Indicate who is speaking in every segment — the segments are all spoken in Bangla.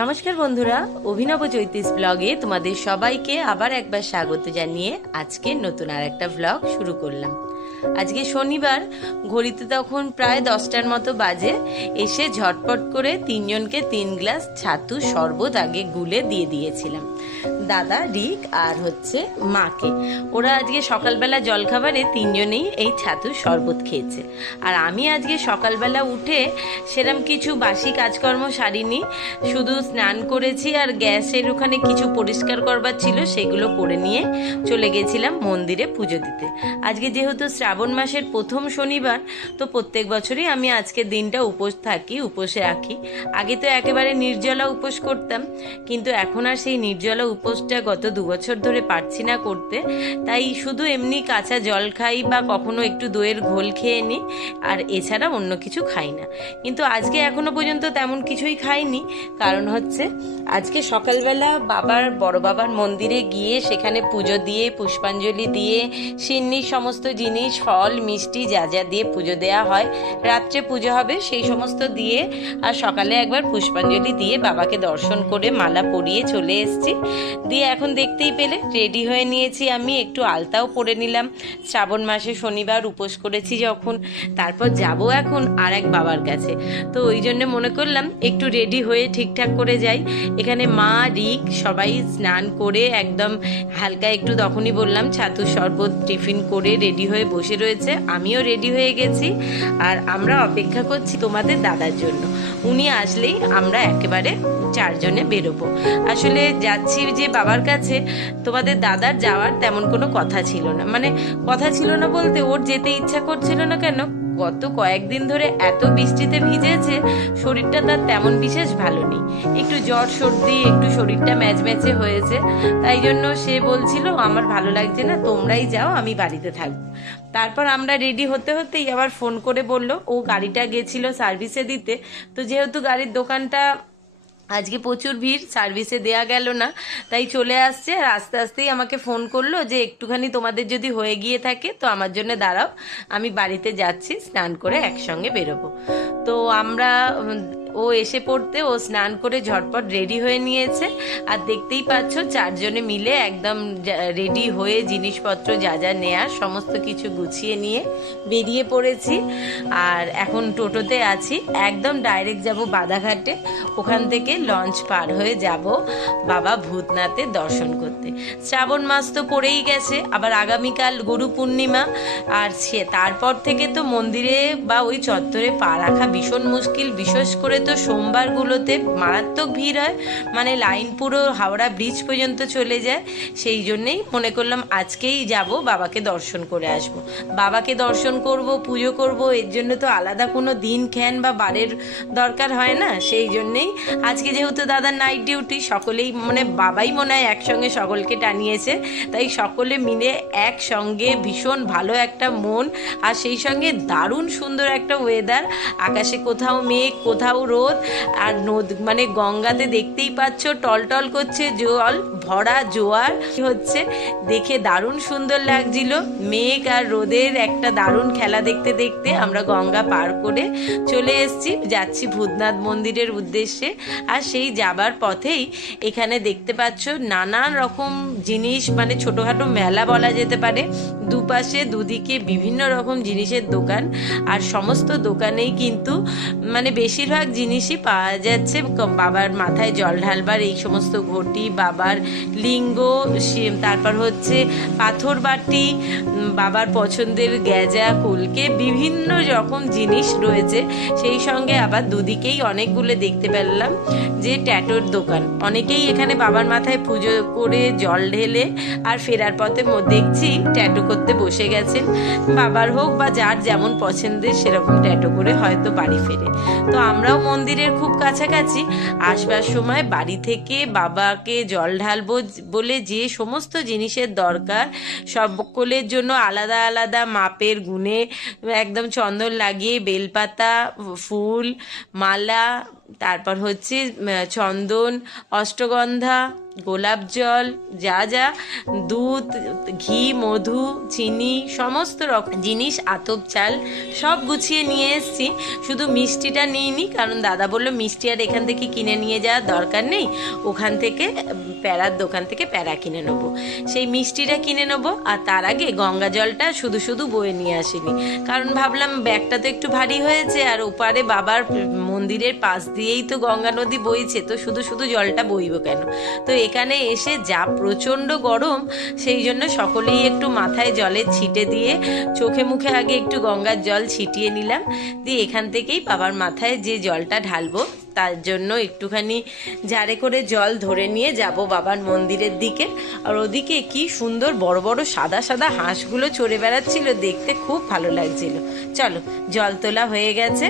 Speaker 1: নমস্কার বন্ধুরা, অভিনব চৈতিস ব্লগে তোমাদের সবাইকে আবার একবার স্বাগত জানিয়ে আজকে নতুন আর একটা ব্লগ শুরু করলাম। আজকে শনিবার, ঘড়িতে তখন প্রায় দশটার মতো বাজে, এসে ঝটপট করে তিনজনকে তিন গ্লাস ছাতু শরবত আগে গুলে দিয়ে দিয়েছিলাম। দাদা রিক আর হচ্ছে মাকে। ওরা আজকে সকালবেলা জলখাবারে তিনজনেই এই ছাতু শরবত খেয়েছে। আর আমি আজকে সকালবেলা উঠে সেরম কিছু বাসি কাজকর্ম সারিনি, শুধু স্নান করেছি আর গ্যাসের ওখানে কিছু পরিষ্কার করবার ছিল সেগুলো করে নিয়ে চলে গেছিলাম মন্দিরে পুজো দিতে। আজকে যেহেতু শ্রাবণ মাসের প্রথম শনিবার, তো প্রত্যেক বছরই আমি আজকের দিনটা উপোস থাকি, উপোসে রাখি। আগে তো একেবারে নির্জলা উপোস করতাম, কিন্তু এখন আর সেই নির্জলা উপোসটা গত দু বছর ধরে পারছি না করতে। তাই শুধু এমনি কাঁচা জল খাই বা কখনো একটু দইয়ের ঘোল খেয়ে নিই, আর এছাড়া অন্য কিছু খাই না। কিন্তু আজকে এখনও পর্যন্ত তেমন কিছুই খাইনি। কারণ হচ্ছে, আজকে সকালবেলা বাবার বড় বাবার মন্দিরে গিয়ে সেখানে পুজো দিয়ে, পুষ্পাঞ্জলি দিয়ে, সিন্নির সমস্ত জিনিস, ফল, মিষ্টি যা যা দিয়ে পুজো দেওয়া হয়, রাত্রে পুজো হবে সেই সমস্ত দিয়ে, আর সকালে একবার পুষ্পাঞ্জলি দিয়ে বাবাকে দর্শন করে মালা পরিয়ে চলে এসেছি। দিয়ে এখন দেখতেই পেলে রেডি হয়ে নিয়েছি আমি, একটু আলতাও পরে নিলাম। শ্রাবণ মাসে শনিবার উপোস করেছি যখন, তারপর যাব এখন আর এক বাবার কাছে। তো ওই জন্য মনে করলাম, একটু রেডি হয়ে ঠিকঠাক করে যাই। এখানে মা, রিক সবাই স্নান করে একদম হালকা একটু তখনই বললাম, ছাতু শরবত, টিফিন করে রেডি হয়ে বসে রয়েছে। আমিও রেডি হয়ে গেছি। আর আমরা অপেক্ষা করছি তোমাদের দাদার জন্য। উনি আসলেই আমরা একেবারে চারজনে বেরোবো। আসলে যাচ্ছি যে বাবার কাছে, তোমাদের দাদার যাওয়ার তেমন কোনো কথা ছিল না। মানে কথা ছিল না বলতে ওর যেতে ইচ্ছা করছিল না কেন, গত কয়েকদিন ধরে এত বৃষ্টিতে ভিজেছে, শরীরটা তার তেমন বিশেষ ভালো নেই। একটু জ্বর, সর্দি, একটু শরীরটা ম্যাচম্যাচে হয়েছে, তাই জন্য সে বলছিল, আমার ভালো লাগছে না, তোমরাই যাও, আমি বাড়িতে থাকব। তারপর আমরা রেডি হতে হতেই আবার ফোন করে বলল, ও গাড়িটা গেছিল সার্ভিসে দিতে, তো যেহেতু গাড়ির দোকানটা আজকে প্রচুর ভিড় সার্ভিসে দেয়া গেল না। তাই চলে আসছে আর আস্তে আস্তেই আমাকে ফোন করল যে, একটুখানি তোমাদের যদি হয়ে গিয়ে থাকে, তো আমার জন্য দাঁড়াও। আমি বাড়িতে যাচ্ছি, স্নান করে একসঙ্গে বেরোবো। তো আমরা ও এসে পড়তে ও স্নান করে ঝটপট রেডি হয়ে নিয়েছে। আর দেখতেই পাচ্ছ চারজনে মিলে একদম রেডি হয়ে জিনিসপত্র যা যা নেয়ার সমস্ত কিছু গুছিয়ে নিয়ে বেরিয়ে পড়েছি। আর এখন টোটোতে আছি। একদম ডাইরেক্ট যাব বাদাঘাটে। ওখান থেকে লঞ্চ পার হয়ে যাব বাবা ভূতনাথের দর্শন করতে। শ্রাবণ মাস তো পড়েই গেছে, আবার আগামীকাল গুরু পূর্ণিমা। আর সে, তারপর থেকে তো মন্দিরে বা ওই চত্বরে পা রাখা ভীষণ মুশকিল, বিশেষ করে তো সোমবারগুলোতে মারাত্মক ভিড় হয়। মানে লাইন পুরো হাওড়া ব্রিজ পর্যন্ত চলে যায়। সেই জন্যেই মনে করলাম আজকেই যাব বাবাকে দর্শন করে আসব। বাবাকে দর্শন করব, পুজো করব, এর জন্য তো আলাদা কোনো দিন খ্যান বা বারের দরকার হয় না। সেই জন্যেই আজকে যেহেতু দাদার নাইট ডিউটি সকলেই মানে বাবাই মনে হয় একসঙ্গে সকলকে টানিয়েছে। তাই সকলে মিলে একসঙ্গে ভীষণ ভালো একটা মন আর সেই সঙ্গে দারুণ সুন্দর একটা ওয়েদার আকাশে কোথাও মেঘ, কোথাও রোদ আর নদ মানে গঙ্গাতে দেখতেই পাচ্ছ টলটল করছে জল, ভরা জোয়ার। হচ্ছে? দেখে দারুণ সুন্দর লাগছিল। মেঘ আর রোদের একটা দারুণ খেলা দেখতে দেখতে আমরা গঙ্গা পার করে চলে এসেছি। যাচ্ছি ভূতনাথ মন্দিরের উদ্দেশ্যে। আর সেই যাবার পথেই এখানে দেখতে পাচ্ছ নানান রকম জিনিস মানে ছোটোখাটো মেলা বলা যেতে পারে। দুপাশে, দুদিকে বিভিন্ন রকম জিনিসের দোকান। আর সমস্ত দোকানেই কিন্তু মানে বেশিরভাগ জিনিসই পাওয়া যাচ্ছে। বাবার মাথায় জল ঢালবার এই সমস্ত ঘটি, বাবার লিঙ্গ তারপর হচ্ছে পাথর বাটি বাবার পছন্দের গ্যাজা, কুলকে, বিভিন্ন রকম জিনিস রয়েছে। সেই সঙ্গে আবার দুদিকেই অনেকগুলো দেখতে পেলাম যে ট্যাটোর দোকান। অনেকেই এখানে বাবার মাথায় পুজো করে জল ঢেলে আর ফেরার পথে দেখছি ট্যাটু করতে বসে গেছেন। বাবার হোক বা যার যেমন পছন্দের সেরকম ট্যাটু করে হয়তো বাড়ি ফেরে। তো আমরাও মন্দিরের খুব কাছাকাছি। আসবার সময় বাড়ি থেকে বাবাকে জল ঢালবো বলে যে সমস্ত জিনিসের দরকার, সকলের জন্য আলাদা আলাদা মাপের গুণে একদম চন্দন লাগিয়ে বেলপাতা, ফুল, মালা, তারপর হচ্ছে চন্দন, অষ্টগন্ধা গোলাপ জল, যা যা, দুধ, ঘি, মধু, চিনি, সমস্ত রকম জিনিস, আতপ চাল, সব গুছিয়ে নিয়ে এসেছি। শুধু মিষ্টিটা নিইনি, কারণ দাদা বলল, মিষ্টি আর এখান থেকে কিনে নিয়ে যাওয়ার দরকার নেই। ওখান থেকে, প্যারার দোকান থেকে প্যারা কিনে নেব। সেই মিষ্টিটা কিনে নেব, আর তার আগে গঙ্গা জলটা শুধু শুধু বয়ে নিয়ে আসিনি। কারণ ভাবলাম, ব্যাগটা তো একটু ভারী হয়েছে, আর ওপারে বাবার মন্দিরের পাশ দিয়েই তো গঙ্গা নদী বইছে, তো শুধু শুধু জলটা বইব কেন? তো এখানে এসে যা প্রচণ্ড গরম, সেই জন্য সকলেই একটু মাথায় জলে ছিটে দিয়ে চোখে মুখে আগে একটু গঙ্গার জল ছিটিয়ে নিলাম। দিয়ে এখান থেকেই বাবার মাথায় যে জলটা ঢালবো। তার জন্য একটুখানি জারে করে জল ধরে নিয়ে যাব বাবার মন্দিরের দিকে। আর ওদিকে কি সুন্দর বড় বড় সাদা সাদা হাঁসগুলো চড়ে বেড়াচ্ছিল, দেখতে খুব ভালো লাগছিল। চলো, জল তোলা হয়ে গেছে।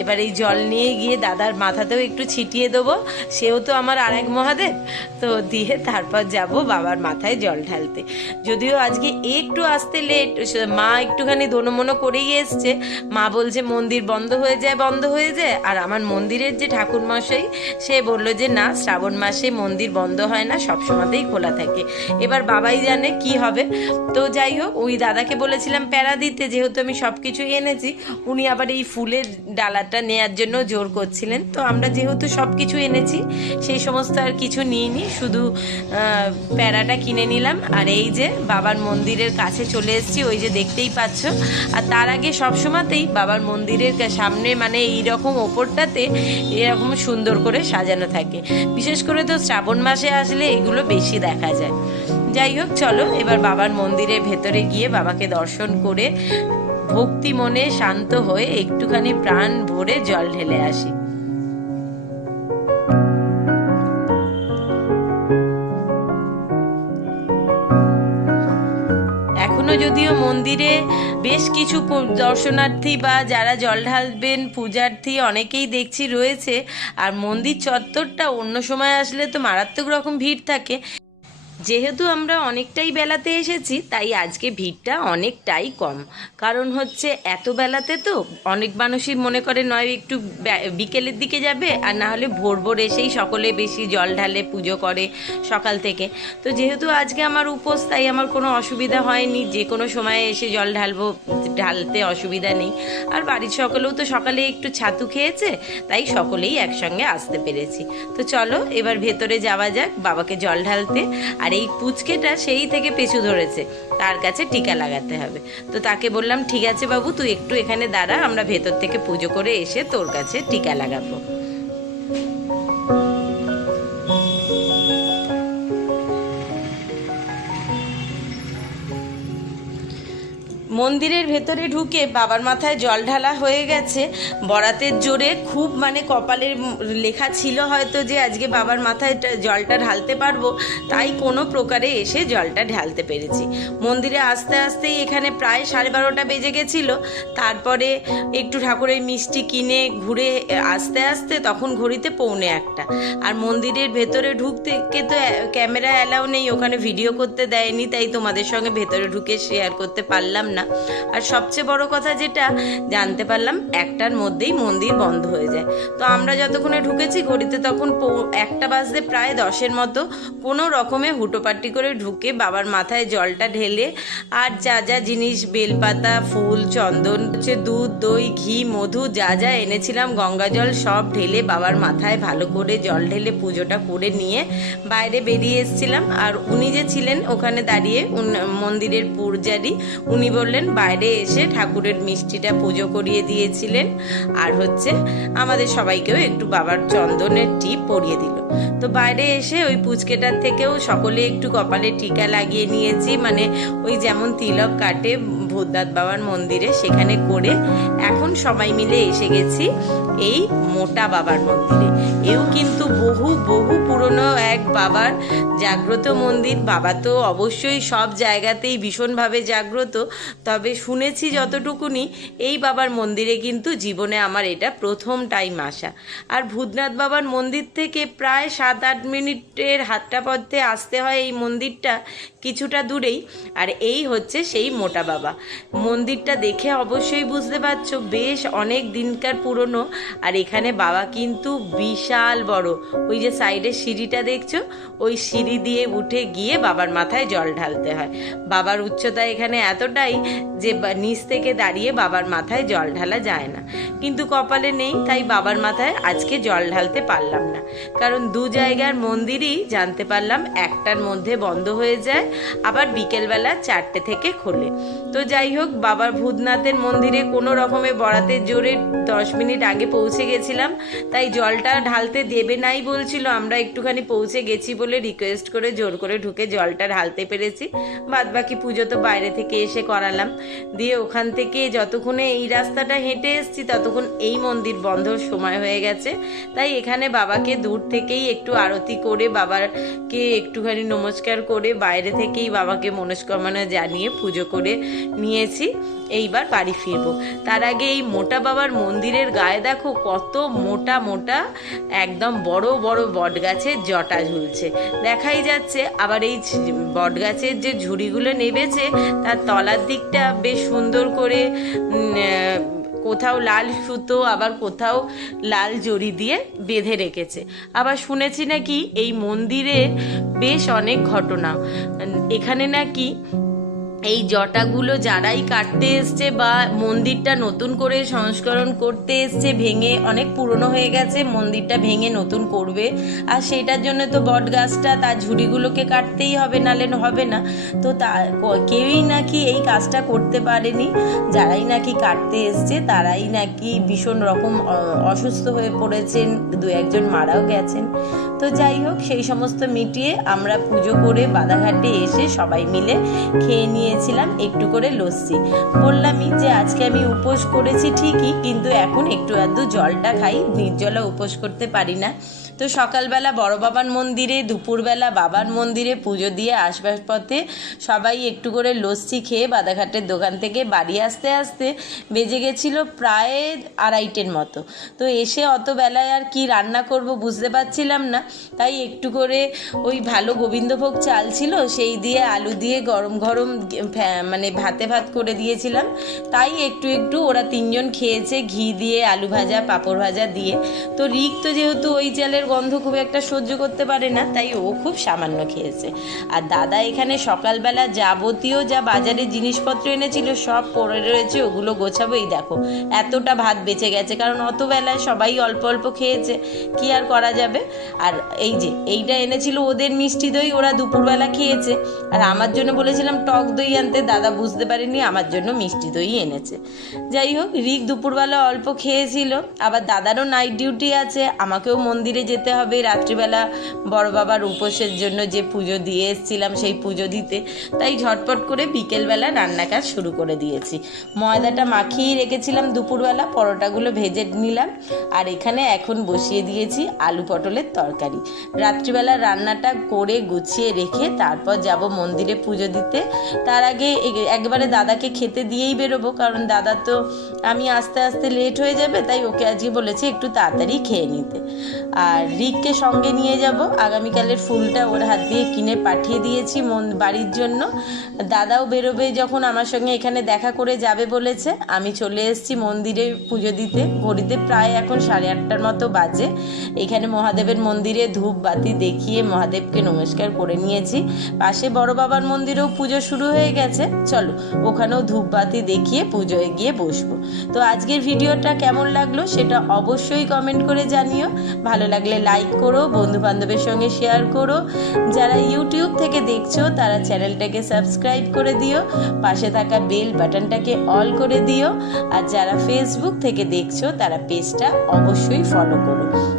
Speaker 1: এবার এই জল নিয়ে গিয়ে দাদার মাথাতেও একটু ছিটিয়ে দেবো। সেও তো আমার আরেক মহাদেব। তো দিয়ে তারপর যাব বাবার মাথায় জল ঢালতে। যদিও আজকে একটু আসতে লেট মা একটুখানি দোনমনো করেই এসছে। মা বলছে, মন্দির বন্ধ হয়ে যায়, বন্ধ হয়ে যায়। আর আমার মন্দিরের যে ঠাকুর মশাই, সে বলল যে, না, শ্রাবণ মাসে মন্দির বন্ধ হয় না, সব সময়তেই খোলা থাকে। এবার বাবাই জানে কি হবে। তো যাই হোক, ওই দাদাকে বলেছিলাম প্যারা দিতে, যেহেতু আমি সব কিছু এনেছি, উনি আবার এই ফুলের ডালাটা নেয়ার জন্য জোর করছিলেন। তো আমরা যেহেতু সব কিছু এনেছি, সেই সমস্ত আর কিছু নিইনি, শুধু প্যারাটা কিনে নিলাম। আর এই যে, বাবার মন্দিরের কাছে চলে এসেছি, ওই যে দেখতেই পাচ্ছ। আর তার আগে সবসময়তেই বাবার মন্দিরের সামনে মানে এই রকম ওপরটাতে এরকম সুন্দর করে সাজানো থাকে। বিশেষ করে তো শ্রাবণ মাসে আসলে এগুলো বেশি দেখা যায়। যাই হোক, চলো, এবার বাবার মন্দিরের ভেতরে গিয়ে বাবাকে দর্শন করে ভক্তি মনে শান্ত হয়ে একটুখানি প্রাণ ভরে জল ঢেলে আসি। যদিও মন্দিরে বেশ কিছু দর্শনার্থী বা যারা জল ঢালবেন, পূজার্থী অনেকেই দেখছি রয়েছে। আর মন্দির চত্বরটা অন্য সময় আসলে তো মারাত্মক রকম ভিড় থাকে। যেহেতু আমরা অনেকটাই বেলাতে এসেছি, তাই আজকে ভিড়টা অনেকটাই কম। কারণ হচ্ছে এত বেলাতে তো অনেক মানুষই মনে করে নয় একটু বিকেলের দিকে যাবে, আর না হলে ভোর ভোর এসেই সকলে বেশি জল ঢালে পুজো করে সকাল থেকে। তো যেহেতু আজকে আমার উপোস, তাই আমার কোনো অসুবিধা হয়নি। যে কোনো সময়ে এসে জল ঢালবো, ঢালতে অসুবিধা নেই। আর বাড়ির সকলেও তো সকালে একটু ছাতু খেয়েছে, তাই সকলেই একসঙ্গে আসতে পেরেছি। তো চলো এবার ভেতরে যাওয়া যাক, বাবাকে জল ঢালতে। আর এই পুচকেটা সেই থেকে পেছু ধরেছে। তার কাছে টিকা লাগাতে হবে। তো তাকে বললাম, ঠিক আছে বাবু, তুই একটু এখানে দাঁড়া, আমরা ভেতর থেকে পুজো করে এসে তোর কাছে টিকা লাগাবো। মন্দিরের ভেতরে ঢুকে বাবার মাথায় জল ঢালা হয়ে গেছে। বরাতের জোরে খুব মানে কপালের লেখা ছিল হয়তো যে আজকে বাবার মাথায় জলটা ঢালতে পারব। তাই কোনো প্রকারে এসে জলটা ঢালতে পেরেছি। মন্দিরে আস্তে আস্তেই এখানে প্রায় সাড়ে বারোটা বেজে গেছিল। তারপরে একটু ঠাকুরের মিষ্টি কিনে ঘুরে আস্তে আস্তে তখন ঘড়িতে পৌনে একটা। আর মন্দিরের ভেতরে ঢুকতে তো ক্যামেরা অ্যালাউ নেই, ওখানে ভিডিও করতে দেয়নি, তাই তোমাদের সঙ্গে ভেতরে ঢুকে শেয়ার করতে পারলাম না। আর সবচেয়ে বড় কথা যেটা, জানতে পারলাম একটার মধ্যেই মন্দির বন্ধ হয়ে যায়। তো আমরা যতক্ষণে ঢুকেছি, ঘড়িতে তখন একটা বাজতে প্রায় দশের মতো। কোনো রকমে হুটোপাটি করে ঢুকে বাবার মাথায় জলটা ঢেলে আর যা যা জিনিস, বেলপাতা, ফুল, চন্দন, হচ্ছে দুধ, দই, ঘি, মধু যা যা এনেছিলাম, গঙ্গা জল সব ঢেলে বাবার মাথায় ভালো করে জল ঢেলে পুজোটা করে নিয়ে বাইরে বেরিয়ে এসেছিলাম। আর উনি যে ছিলেন, ওখানে দাঁড়িয়ে মন্দিরের পূজারি উনি বললেন বাইরে এসে ঠাকুরের মিষ্টিটা পুজো করিয়ে দিয়েছিলেন। আর হচ্ছে আমাদের সবাইকেও একটু বাবার চন্দনের টিপ পরিয়ে দিল। তো বাইরে এসে ওই পুচকেটার থেকেও সকলে একটু কপালে টিকা লাগিয়ে নিয়েছি। মানে ওই যেমন তিলক কাটে ভূতদাত বাবার মন্দিরে সেখানে করে এখন সবাই মিলে এসে গেছি এই মোটা বাবার মন্দিরে। এও কিন্তু বহু বহু পুরনো এক বাবার জাগ্রত মন্দির। বাবা তো অবশ্যই সব জায়গাতেই ভীষণভাবে জাগ্রত। তবে শুনেছি যতটুকুনি, এই বাবার মন্দিরে কিন্তু জীবনে আমার এটা প্রথম টাইম আসা। আর ভূতনাথ বাবার মন্দির থেকে প্রায় সাত, আট মিনিটের হাতটা পথে আসতে হয় এই মন্দিরটা কিছুটা দূরেই। আর এই হচ্ছে সেই মোটা বাবা। মন্দিরটা দেখে অবশ্যই বুঝতে পারছ, বেশ অনেক দিনকার পুরনো। আর এখানে বাবা কিন্তু বিশাল বড়। ওই যে সাইডে সিঁড়িটা দেখছ? ওই সিঁড়ি দিয়ে উঠে গিয়ে বাবার মাথায় জল ঢালতে হয়। বাবার উচ্চতা এখানে এতটাই যে নিচ থেকে দাঁড়িয়ে বাবার মাথায় জল ঢালা যায় না। কিন্তু কপালে নেই, তাই বাবার মাথায় আজকে জল ঢালতে পারলাম না। কারণ দু জায়গার মন্দিরই জানতে পারলাম একটার মধ্যে বন্ধ হয়ে যায়, আবার বিকেলবেলা চারটে থেকে খোলে। তো যাই হোক, বাবার ভূতনাথের মন্দিরে কোনো রকমে বরাতের জোরে দশ মিনিট আগে পৌঁছে গেছিলাম, তাই জলটা ঢালতে দেবে নাই বলছিল, আমরা একটুখানি পৌঁছে গেছি বলে রিকোয়েস্ট করে জোর করে ঢুকে জলটা ঢালতে পেরেছি। বাদ বাকি পুজো তো বাইরে থেকে এসে করালাম। দিয়ে ওখান থেকে যতক্ষণে এই রাস্তাটা হেঁটে এসেছি, ততক্ষণ এই মন্দির বন্ধ সময় হয়ে গেছে। তাই এখানে বাবাকে দূর থেকেই একটু আরতি করে, বাবাকে একটুখানি নমস্কার করে বাইরে থেকেই বাবাকে মনস্কামনা জানিয়ে পুজো করে নিয়েছি। এইবার বাড়ি ফিরবো। তার আগে এই মোটা বাবার মন্দিরের গায়ে দেখো কত মোটা মোটা, একদম বড় বড় বট গাছের জটা ঝুলছে। দেখাই যাচ্ছে, আবার এই বট গাছের যে ঝুড়িগুলো নেবেছে, তার তলার দিকটা বেশ সুন্দর করে কোথাও লাল সুতো, আবার কোথাও লাল জড়ি দিয়ে বেঁধে রেখেছে। আবার শুনেছি নাকি এই মন্দিরে বেশ অনেক ঘটনা। এখানে নাকি এই জটাগুলো যারাই কাটতে এসছে বা মন্দিরটা নতুন করে সংস্করণ করতে এসছে, ভেঙে অনেক পুরনো হয়ে গেছে, মন্দিরটা ভেঙে নতুন করবে। আর সেটার জন্য তো বট গাছটা তার ঝুড়িগুলোকে কাটতেই হবে, নালে হবে না। তো তা কেউই নাকি এই কাজটা করতে পারেনি। যারাই নাকি কাটতে এসছে, তারাই নাকি ভীষণ রকম অসুস্থ হয়ে পড়েছেন, দু একজন মারাও গেছেন। তো যাই হোক, সেই সমস্ত মিটিয়ে আমরা পুজো করে বাধাঘাটে এসে সবাই মিলে খেয়ে নিয়েছিলাম, একটু করে লস্যি। বললামই যে, আজকে আমি উপোস করেছি ঠিকই, কিন্তু এখন একটু আধটু জলটা খাই, নির্জলা উপোস করতে পারি না। তো সকালবেলা বড় বাবার মন্দিরে, দুপুরবেলা বাবার মন্দিরে পুজো দিয়ে আসবার পথে সবাই একটু করে লস্যি খেয়ে বাদাঘাটের দোকান থেকে বাড়ি আসতে আসতে বেজে গেছিল প্রায় আড়াইটের মতো। তো এসে অত বেলায় আর কি রান্না করব বুঝতে পারছিলাম না। তাই একটু করে ওই ভালো গোবিন্দভোগ চাল ছিল, সেই দিয়ে আলু দিয়ে গরম গরম মানে ভাতে ভাত করে দিয়েছিলাম। তাই একটু একটু ওরা তিনজন খেয়েছে, ঘি দিয়ে, আলু ভাজা, পাঁপড় ভাজা দিয়ে। তো রিক তো যেহেতু ওই চালের গন্ধ খুব একটা সহ্য করতে পারে না, তাই ও খুব সামান্য খেয়েছে। আর দাদা এখানে সকালবেলা যাবতীয় যা বাজারে জিনিসপত্র এনেছিল সব পড়ে রয়েছে, ওগুলো গোছাবো এই দেখো। এতটা ভাত বেঁচে গেছে, কারণ অত বেলায় সবাই অল্প অল্প খেয়েছে। কি আর করা যাবে? আর এই যে, এইটা এনেছিল ওদের মিষ্টি দই, ওরা দুপুরবেলা খেয়েছে। আর আমার জন্য বলেছিলাম টক দই আনতে, দাদা বুঝতে পারেনি আমার জন্য মিষ্টি দই এনেছে। যাই হোক, রিক দুপুরবেলা অল্প খেয়েছিল, আবার দাদারও নাইট ডিউটি আছে, আমাকেও মন্দিরে যেতে হবে। রাত্রিবেলা বড় বাবার উপোসের জন্য যে পুজো দিয়ে এসেছিলাম সেই পুজো দিতে। তাই ঝটপট করে বিকেলবেলা রান্না কাজ শুরু করে দিয়েছি। ময়দাটা মাখিয়ে রেখেছিলাম দুপুরবেলা, পরোটাগুলো ভেজে নিলাম। আর এখানে এখন বসিয়ে দিয়েছি আলু পটলের তরকারি। রাত্রিবেলা রান্নাটা করে গুছিয়ে রেখে তারপর যাব মন্দিরে পুজো দিতে। তার আগে একবারে দাদাকে খেতে দিয়েই বেরোবো, কারণ দাদা তো আমি আস্তে আস্তে লেট হয়ে যাবে, তাই ওকে আজকে বলেছি একটু তাড়াতাড়ি খেয়ে নিতে। আর রিককে সঙ্গে নিয়ে যাব। আগামীকালের ফুলটা ওর হাত দিয়ে কিনে পাঠিয়ে দিয়েছি মন, বাড়ির জন্য। দাদাও বেরোবে যখন আমার সঙ্গে এখানে দেখা করে যাবে বলেছে। আমি চলে এসেছি মন্দিরে পুজো দিতে। ঘড়িতে প্রায় এখন সাড়ে আটটার মতো বাজে। এখানে মহাদেবের মন্দিরে ধূপ বাতি দেখিয়ে মহাদেবকে নমস্কার করে নিয়েছি। পাশে বড় বাবার মন্দিরেও পুজো শুরু হয়ে গেছে। চলো, ওখানেও ধূপ বাতি দেখিয়ে পুজোয় গিয়ে বসবো। তো আজকের ভিডিওটা কেমন লাগল সেটা অবশ্যই কমেন্ট করে জানিও। ভালো লাগলে লাইক করো বন্ধু বান্ধবের সঙ্গে শেয়ার করো। যারা ইউটিউব থেকে দেখছ, তারা চ্যানেলটাকে সাবস্ক্রাইব করে দিও, পাশে থাকা বেল বাটনটাকে অল করে দিও। আর যারা ফেসবুক থেকে দেখছ, তারা পেজটা অবশ্যই ফলো করো।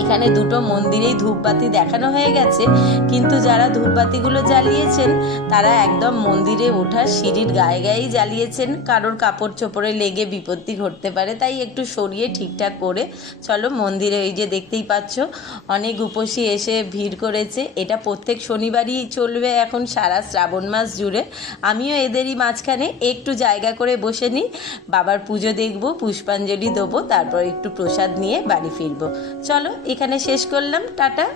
Speaker 1: এখানে দুটো মন্দিরেই ধূপবাতি দেখানো হয়ে গেছে। কিন্তু যারা ধূপবাতিগুলো জ্বালিয়েছেন, তারা একদম মন্দিরে ওঠা সিঁড়ির গায়ে গায়েই জ্বালিয়েছেন। কারোর কাপড় চোপড়ে লেগে বিপত্তি ঘটতে পারে, তাই একটু সরিয়ে ঠিকঠাক করে চলো মন্দিরে এই যে দেখতেই পাচ্ছ, অনেক উপসী এসে ভিড় করেছে। এটা প্রত্যেক শনিবারই চলবে এখন সারা শ্রাবণ মাস জুড়ে। আমিও এদেরই মাঝখানে একটু জায়গা করে বসে নিই, বাবার পুজো দেখব, পুষ্পাঞ্জলি দেবো, তারপর একটু প্রসাদ নিয়ে বাড়ি ফিরবো। চলো এখানে শেষ করলাম টাটা।